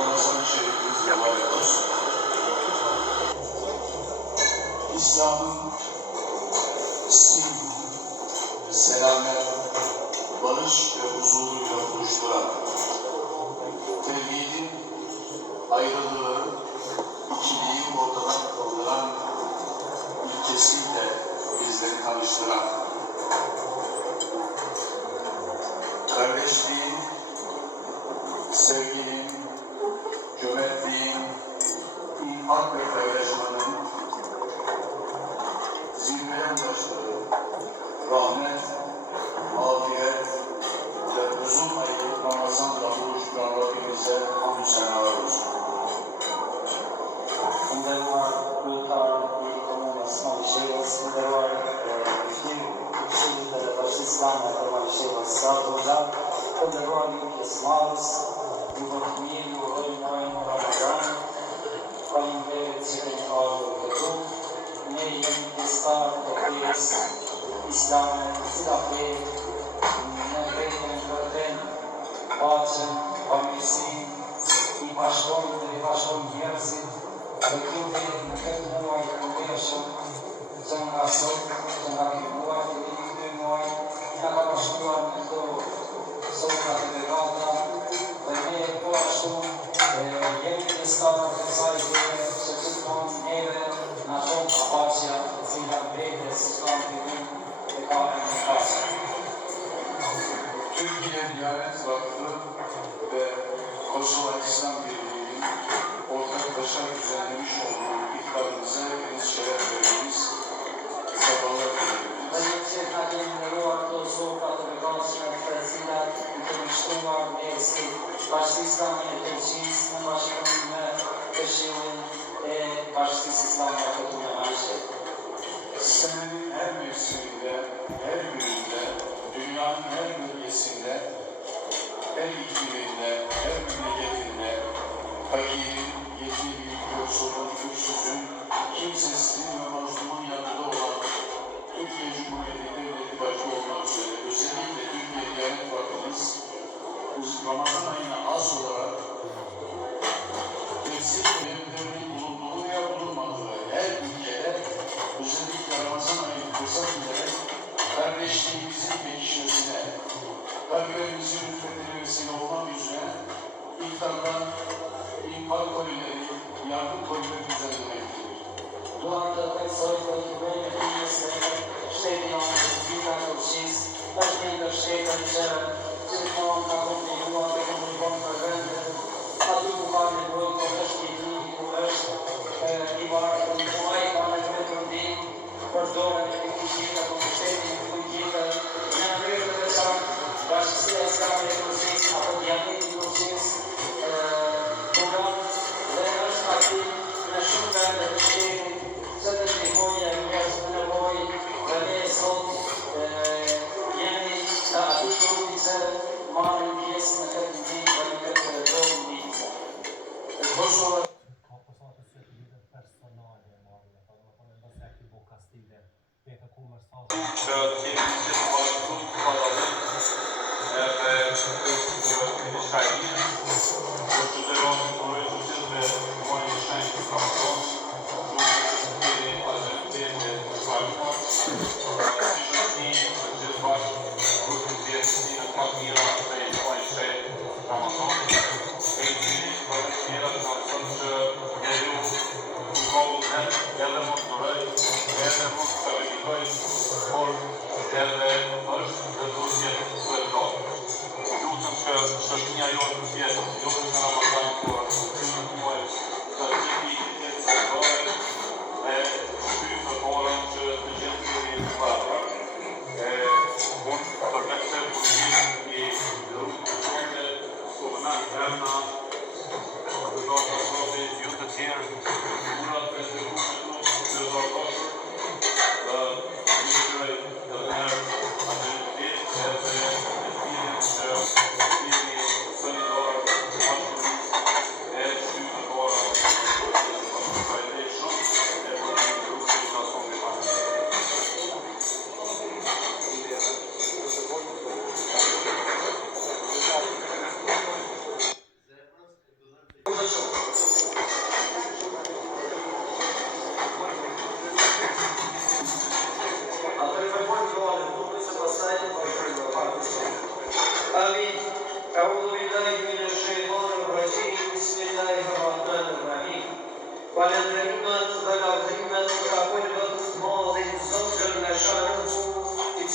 Ramazan-ı Şerif'imiz mübarek olsun. İslam'ın silm, selamet, barış ve huzuruyla buluşturan, tevhidin, ayrılığı, ikiliği ortadan kaldıran ilkesiyle bizleri tanıştıran, kardeşliğin, sevginin, cömertliğin, infak ve paylaşmanın zirveye ulaştığı rahmet, afiyet ve huzur ayı Ramazan'la buluşturan Rabbimize hamdü senalar olsun. Undervar utan i kommunens nolltjejs, undervar Chile fascistan, undervar tjejs Sardoza, undervar Lukas Mars, Juvat Milu, Röjnöjn, Ramazan, Kalimberit Sirin Alu Ketu, Nejen Distar, Topis, Islam, Sidafe, Nebeten, Bërten, Pacën, Pamisin, i bashkon njerëzit, dhe kjo vetë në këtë muaj të ndeshëm, që nga sot, që nga këtë muaj, të një këtë muaj, nga ka bashkuar në këto zotat e verata, dhe ne po ashtu jemi në stadar të kësaj vete, që të tonë neve në qonë ka paqja, cila vete, si shkanë të një, e ka e në paqja. Türkiye Diyanet Vakfı ve Kosova İslam Birliği'nin ortaklaşa düzenlemiş olduğu iftarımıza hepiniz şeref verdiniz, sabahlar Dhe një që ka kemi nëruar të sofra të vegatshme të cilat i kemi shtruar mesi Bashkisë Islame e Turqisë në bashkëpunim me Këshillin e Bashkisë Islame të Turqisë. Senenin her mevsiminde, her gününde, dünyanın her bölgesinde, her ikliminde, her memleketinde, fakirin, yetimin, yoksulun, güçsüzün, kimsesizin ve mazlumun yanında olan Türkiye Cumhuriyeti Devleti başta olmak üzere özellikle Türkiye Diyanet Vakfımız Ramazan ayına az olarak temsil görevlilerinin bulunduğu veya bulunmadığı her ülkede özellikle Ramazan ayını fırsat bilerek kardeşliğimizin pekişmesine, kalplerimizin ülfetine vesile olmak üzere iftardan infak kolileri, yardım kolileri düzenlemektedir. Durante a pessoa que vem aqui esteve onde fica a Turquisë, është një ndërshetën që gjithmonë ka kontinuar të komunikon për vendet, aty ku ka nevojë për është i dini ku është i vartë, ku ai ka nevojë për ndihmë, për dorën e kujtita, për pushtetin e kujtita, në mënyrë të veçantë, Bashkësia Islame e Turqisë apo Dijaneti i Turqisë punon dhe është aty në shumë vende të shtetit që të ndihmojë njerëz me nevojë dhe ne sot jemi të aty grupi që marrin pjesë në këtë ndihmë dhe në këtë ndihmë. Kosova që qenësit vazhdu të paralit edhe shajit, për të zëronë të rejtusit dhe mojë shajit të Ramazan, duke të kjeri azeritetet të shajit, si shëtni që të bashkë grupin zjetësi në pak mira të e mojë shajit të Ramazan, e i cili për të mira të nësën që njeri u kohën edhe mund të rëj, edhe mund të stabilikoj, por edhe është dhe duhet jetë suelton. Lutëm që shoqënia jonë të jetë, jo vetëm në Ramazan, por në të muaj të gjithë vitit jetë sueltore, e shtypë të porën që të gjithë jemi të prapra. Unë përveçse përgjithë i rrugë të tonë, sovënat verna, të dorë të sofi, ju të tjerë, urat për të rrugë të dorë koshër,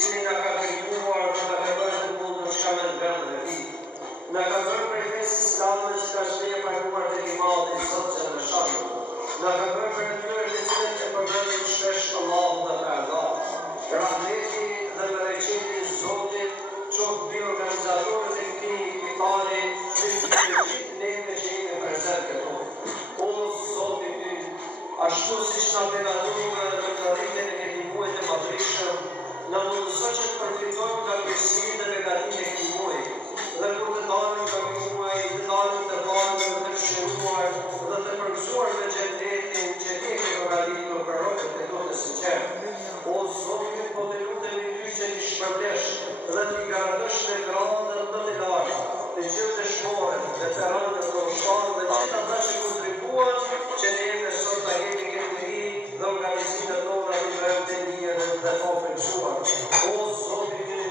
cili na ka krijuar dhe na ka bërë të mundur çka me të vendin e tij. Na ka bërë prej fesë islame që ka shpjeguar paguar tek i madhi Zot Xhelashanu. Na ka bërë për atyre të cilët e përmendin shpesh Allahun dhe të Allah. Rahmeti dhe bereqeti i Zotit qoftë mbi organizatorët e këtij iftari dhe mbi të gjithë neve që jemi prezent këtu. O Zoti i ashtu siç na begatua dhe të rritën e këtij muaji të madhreshëm, na mundëso që të përfitojmë nga mirësitë dhe begatitë e këtij muaji. Dhe kur të dalim nga ky muaj, të dalim të falur, të shëruar dhe të përgëzuar me xhennetin që ti ke përgatitur për robët e tu të sinqertë. O Zoti, po të lutemi ty që ti shpërndesh dhe ti garantosh në gradën më të lartë të gjithë dëshmorët, veteranët, ushtarët dhe gjithë ata që kontribuan që neve sot ta jemi këtë miri dhe organizimet tona të bëjmë të mirë dhe të ofensuar. O Zoti,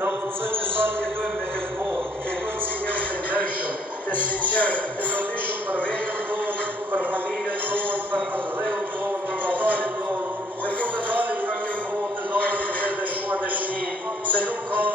na mundëso që sa të jetojmë në këtë botë, të jetojmë si njerëz të ndershëm, të sinqertë, të lodhishëm për veten tonë, për familjen tonë, për atëdheun tonë, për batarin tonë, dhe kur të dalim nga kjo botë, të dalim të dëshmuar dëshmi, se nuk ka